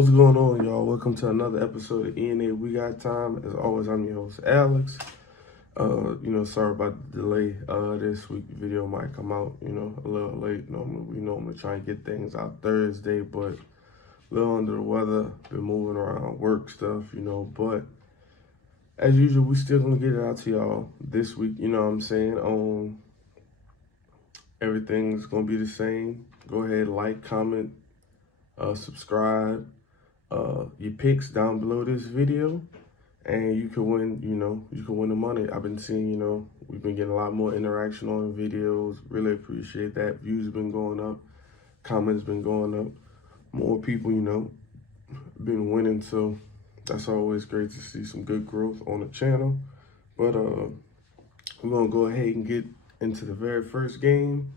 What's going on, y'all? Welcome to another episode of ENA We Got Time. As always, I'm your host, Alex. Sorry about the delay. This week video might come out, a little late. We normally try and get things out Thursday, but a little under the weather. Been moving around, work stuff, but as usual, we still gonna get it out to y'all this week. You know what I'm saying? Everything's gonna be the same. Go ahead, like, comment, subscribe. Your picks down below this video, and you can win, you can win the money. I've been seeing, we've been getting a lot more interaction on videos. Really appreciate that. Views have been going up, comments been going up, more people, been winning. So that's always great to see some good growth on the channel. But we're gonna go ahead and get into the very first game.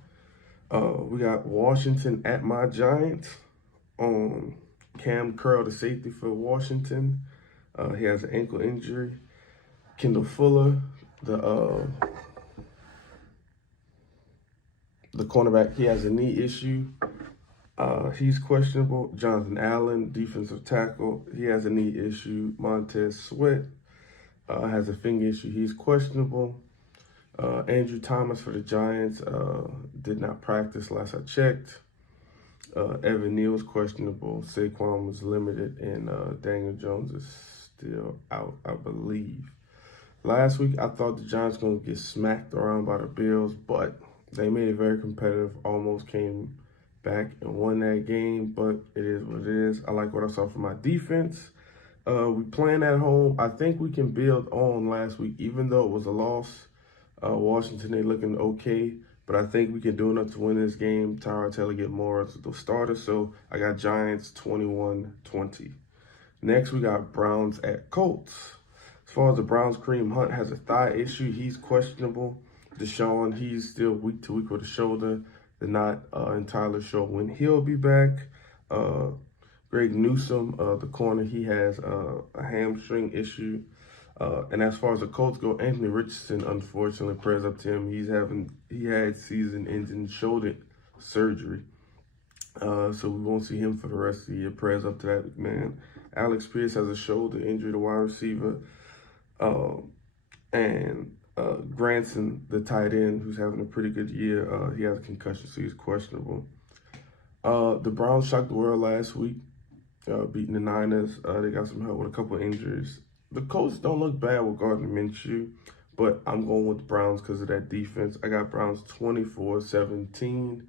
We got Washington at my Giants. Cam Curl, the safety for Washington, he has an ankle injury. Kendall Fuller, the cornerback, he has a knee issue. He's questionable. Jonathan Allen, defensive tackle, he has a knee issue. Montez Sweat has a finger issue. He's questionable. Andrew Thomas for the Giants did not practice last I checked. Evan Neal's questionable. Saquon was limited, and Daniel Jones is still out, I believe. Last week, I thought the Giants were going to get smacked around by the Bills, but they made it very competitive, almost came back and won that game, but it is what it is. I like what I saw from my defense. We playing at home. I think we can build on last week, even though it was a loss. Washington, they looking okay. But I think we can do enough to win this game. Tyrod Taylor get more as the starter. So I got Giants 21-20. Next, we got Browns at Colts. As far as the Browns, Kareem Hunt has a thigh issue. He's questionable. Deshaun, he's still week to week with a shoulder. They're not entirely sure when he'll be back. Greg Newsome, the corner, he has a hamstring issue. And as far as the Colts go, Anthony Richardson, unfortunately, prayers up to him. He had season-ending shoulder surgery. So we won't see him for the rest of the year. Prayers up to that man. Alex Pierce has a shoulder injury, the wide receiver. And Granson, the tight end, who's having a pretty good year, he has a concussion, so he's questionable. The Browns shocked the world last week, beating the Niners. They got some help with a couple of injuries. The Colts don't look bad with Gardner Minshew, but I'm going with the Browns because of that defense. I got Browns 24-17.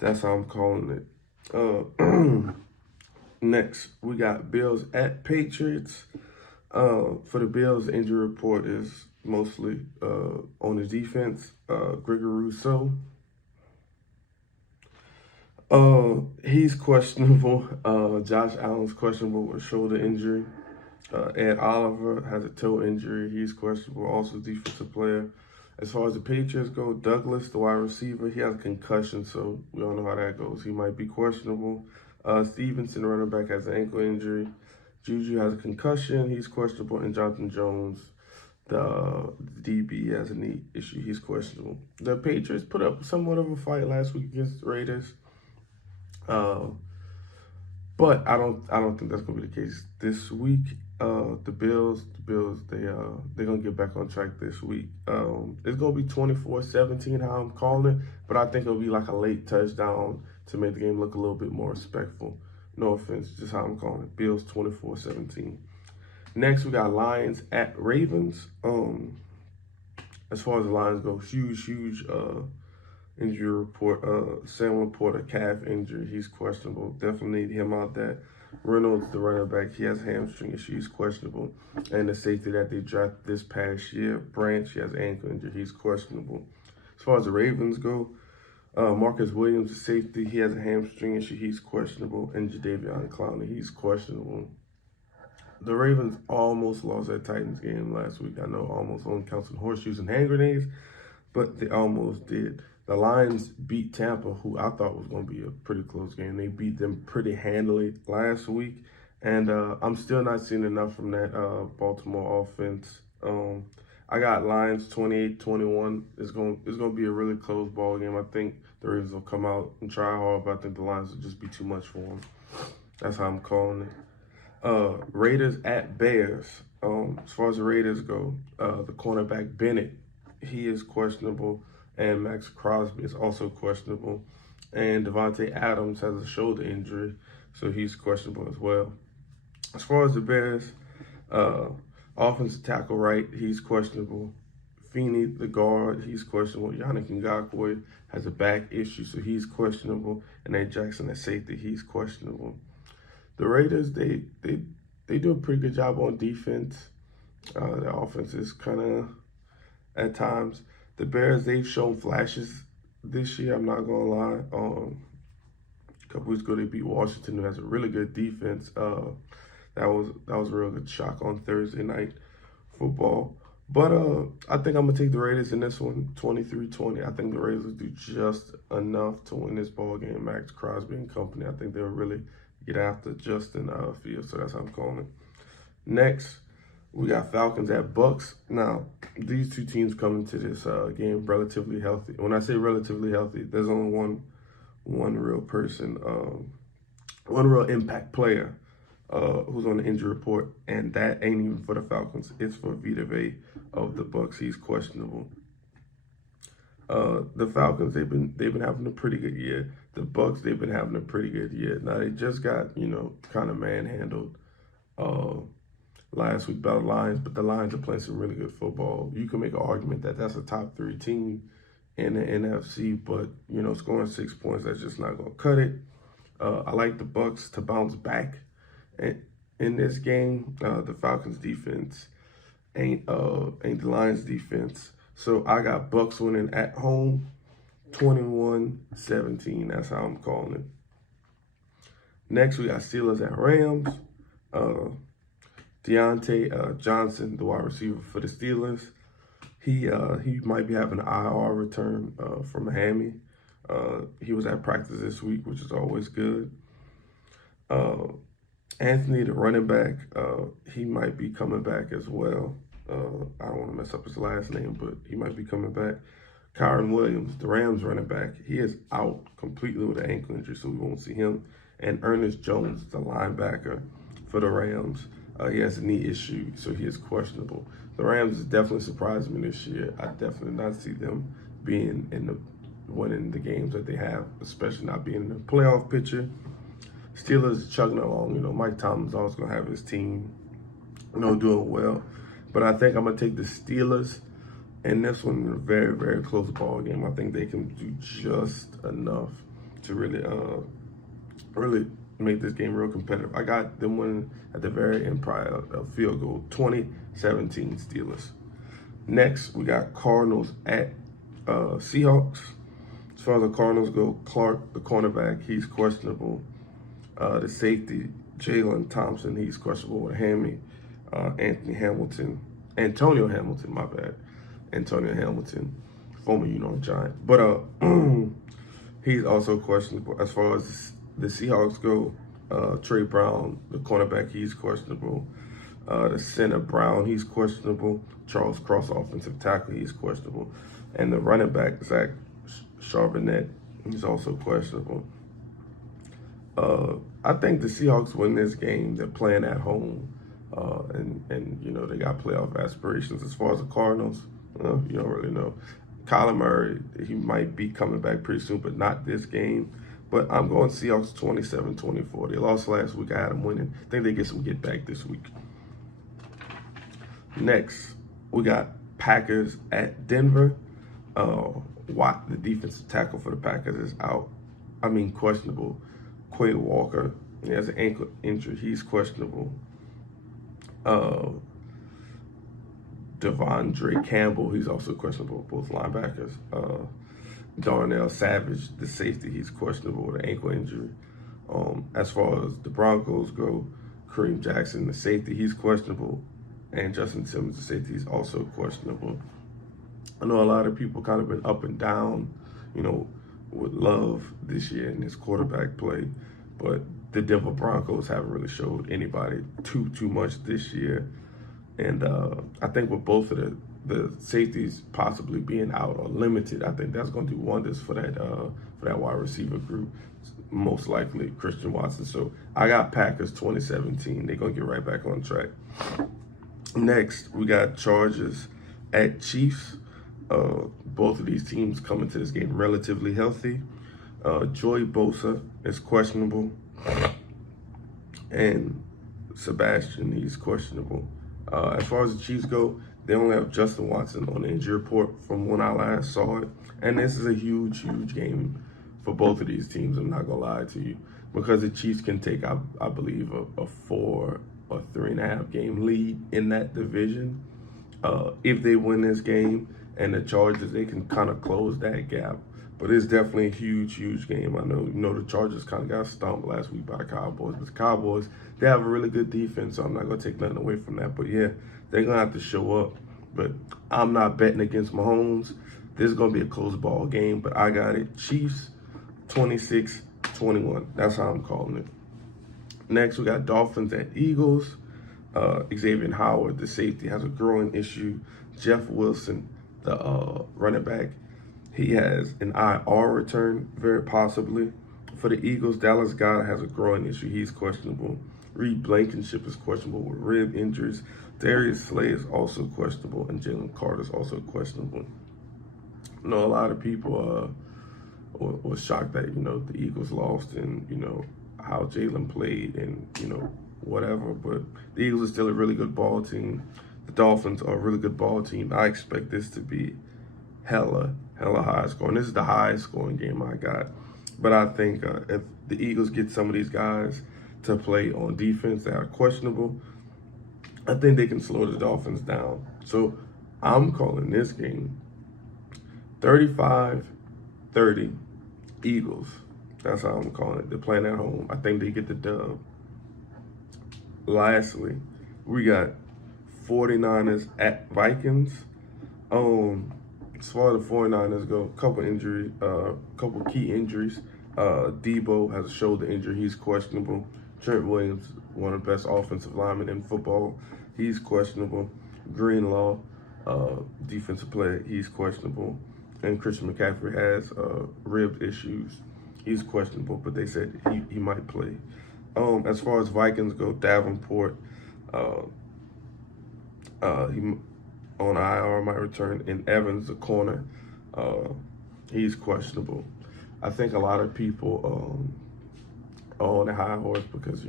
That's how I'm calling it. Next, we got Bills at Patriots. For the Bills, the injury report is mostly on the defense. Gregory Rousseau. He's questionable. Josh Allen's questionable with shoulder injury. Ed Oliver has a toe injury. He's questionable, also defensive player. As far as the Patriots go, Douglas, the wide receiver, he has a concussion, so we don't know how that goes. He might be questionable. Stevenson, running back, has an ankle injury. Juju has a concussion. He's questionable. And Jonathan Jones, the DB, has a knee issue. He's questionable. The Patriots put up somewhat of a fight last week against the Raiders. But I don't think that's gonna be the case this week. The Bills, they're gonna get back on track this week. It's gonna be 24-17 how I'm calling it, but I think it'll be like a late touchdown to make the game look a little bit more respectful. No offense, just how I'm calling it. Bills 24-17. Next, we got Lions at Ravens. As far as the Lions go, huge injury report. Samuel Porter, calf injury. He's questionable. Definitely need him out there. Reynolds, the running back, he has hamstring issues, questionable. And the safety that they drafted this past year, Branch, he has ankle injury. He's questionable. As far as the Ravens go, Marcus Williams, the safety, he has a hamstring issue. He's questionable. And Jadeveon Clowney, he's questionable. The Ravens almost lost that Titans game last week. I know almost only counting horseshoes and hand grenades, but they almost did. The Lions beat Tampa, who I thought was going to be a pretty close game. They beat them pretty handily last week, and I'm still not seeing enough from that Baltimore offense. I got Lions 28-21. It's gonna be a really close ball game. I think the Ravens will come out and try hard, but I think the Lions will just be too much for them. That's how I'm calling it. Raiders at Bears. As far as the Raiders go, the cornerback Bennett, he is questionable, and Max Crosby is also questionable, and Devontae Adams has a shoulder injury, so he's questionable as well. As far as the Bears, offensive tackle right, he's questionable. Feeney, the guard, he's questionable. Yannick Ngakoue has a back issue, so he's questionable. And Nate Jackson at safety, he's questionable. The Raiders, they do a pretty good job on defense. Their offense is kind of, at times. The Bears, they've shown flashes this year, I'm not going to lie. A couple weeks ago, they beat Washington, who has a really good defense. That was a real good shock on Thursday night football. But I think I'm going to take the Raiders in this one, 23-20. I think the Raiders will do just enough to win this ball game. Max Crosby and company, I think they'll really get after Justin Fields, so that's how I'm calling it. Next, we got Falcons at Bucks. Now, these two teams come into this game relatively healthy. When I say relatively healthy, there's only one real person, one real impact player who's on the injury report, and that ain't even for the Falcons. It's for Vita Vea of the Bucks. He's questionable. The Falcons, they've been having a pretty good year. The Bucks, they've been having a pretty good year. Now they just got kind of manhandled last week by the Lions, but the Lions are playing some really good football. You can make an argument that that's a top 3 team in the NFC, but scoring 6 points, that's just not gonna cut it. I like the Bucks to bounce back in this game. The Falcons defense ain't the Lions defense. So I got Bucks winning at home, 21-17. That's how I'm calling it. Next, we got Steelers at Rams. Deontay Johnson, the wide receiver for the Steelers, he might be having an IR return from a hammy. He was at practice this week, which is always good. Anthony, the running back, he might be coming back as well. I don't want to mess up his last name, but he might be coming back. Kyren Williams, the Rams running back, he is out completely with an ankle injury, so we won't see him. And Ernest Jones, the linebacker for the Rams, he has a knee issue, so he is questionable. The Rams is definitely surprised me this year. I definitely not see them being winning the games that they have, especially not being in the playoff picture. Steelers chugging along. Mike Tomlin's always going to have his team, doing well. But I think I'm going to take the Steelers in this one in a very, very close ball game. I think they can do just enough to really make this game real competitive. I got them winning at the very end prior field goal, 20-17 Steelers. Next, we got Cardinals at Seahawks. As far as the Cardinals go, Clark, the cornerback, he's questionable. The safety, Jalen Thompson, he's questionable with a hammy. Antonio Hamilton, my bad. Antonio Hamilton, former Giant. But he's also questionable. As far as the Seahawks go, Trey Brown, the cornerback, he's questionable. The center, Brown, he's questionable. Charles Cross, offensive tackle, he's questionable. And the running back, Zach Charbonnet, he's also questionable. I think the Seahawks win this game. They're playing at home. And they got playoff aspirations. As far as the Cardinals, you don't really know. Kyler Murray, he might be coming back pretty soon, but not this game. But I'm going Seahawks 27-24. They lost last week. I had them winning. I think they get some get back this week. Next, we got Packers at Denver. Watt, the defensive tackle for the Packers, is out. Questionable. Quay Walker, he has an ankle injury. He's questionable. Devondre Campbell, he's also questionable, both linebackers. Darnell Savage, the safety, he's questionable with an ankle injury. As far as the Broncos go, Kareem Jackson, the safety, he's questionable. And Justin Simmons, the safety, is also questionable. I know a lot of people kind of been up and down, with Love this year in his quarterback play, but the Denver Broncos haven't really showed anybody too much this year. And I think with both of the safeties possibly being out or limited, I think that's going to do wonders for that wide receiver group. Most likely Christian Watson. So I got Packers 2017. They're going to get right back on track. Next, we got Chargers at Chiefs. Both of these teams coming to this game relatively healthy. Joey Bosa is questionable, and Sebastian, he's questionable. As far as the Chiefs go, they only have Justin Watson on the injury report from when I last saw it. And this is a huge, huge game for both of these teams, I'm not going to lie to you, because the Chiefs can take, I believe, a 4 or 3.5 game lead in that division. If they win this game, and the Chargers, they can kind of close that gap. But it's definitely a huge, huge game. I know, the Chargers kind of got stumped last week by the Cowboys. But the Cowboys, they have a really good defense, so I'm not going to take nothing away from that. But, yeah, they're going to have to show up. But I'm not betting against Mahomes. This is going to be a close ball game, but I got it. Chiefs, 26-21. That's how I'm calling it. Next, we got Dolphins at Eagles. Xavier Howard, the safety, has a growing issue. Jeff Wilson, the running back, he has an IR return, very possibly. For the Eagles, Dallas Goedert has a growing issue. He's questionable. Reed Blankenship is questionable with rib injuries. Darius Slay is also questionable, and Jalen Carter is also questionable. I know a lot of people was shocked that, the Eagles lost and, how Jalen played and, whatever. But the Eagles are still a really good ball team. The Dolphins are a really good ball team. I expect this to be hella high scoring. This is the highest scoring game I got. But I think if the Eagles get some of these guys to play on defense that are questionable, I think they can slow the Dolphins down. So I'm calling this game 35-30 Eagles. That's how I'm calling it. They're playing at home. I think they get the dub. Lastly, we got 49ers at Vikings. As far as the 49ers go, couple key injuries. Debo has a shoulder injury. He's questionable. Trent Williams, one of the best offensive linemen in football, he's questionable. Greenlaw, defensive player, he's questionable. And Christian McCaffrey has rib issues. He's questionable, but they said he might play. As far as Vikings go, Davenport, he on IR might return. And Evans, the corner, he's questionable. I think a lot of people are on the high horse because,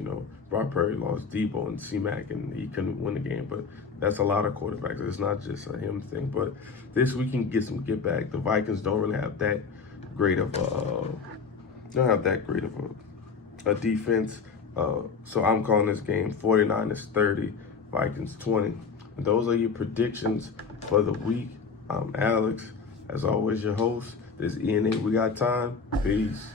Brock Purdy lost Debo and C-Mac and he couldn't win the game. But that's a lot of quarterbacks. It's not just a him thing. But this week can get some get back. The Vikings don't really have that great of a defense. So I'm calling this game 49-30, Vikings 20. And those are your predictions for the week. I'm Alex, as always, your host. This is ENA We Got Time. Peace.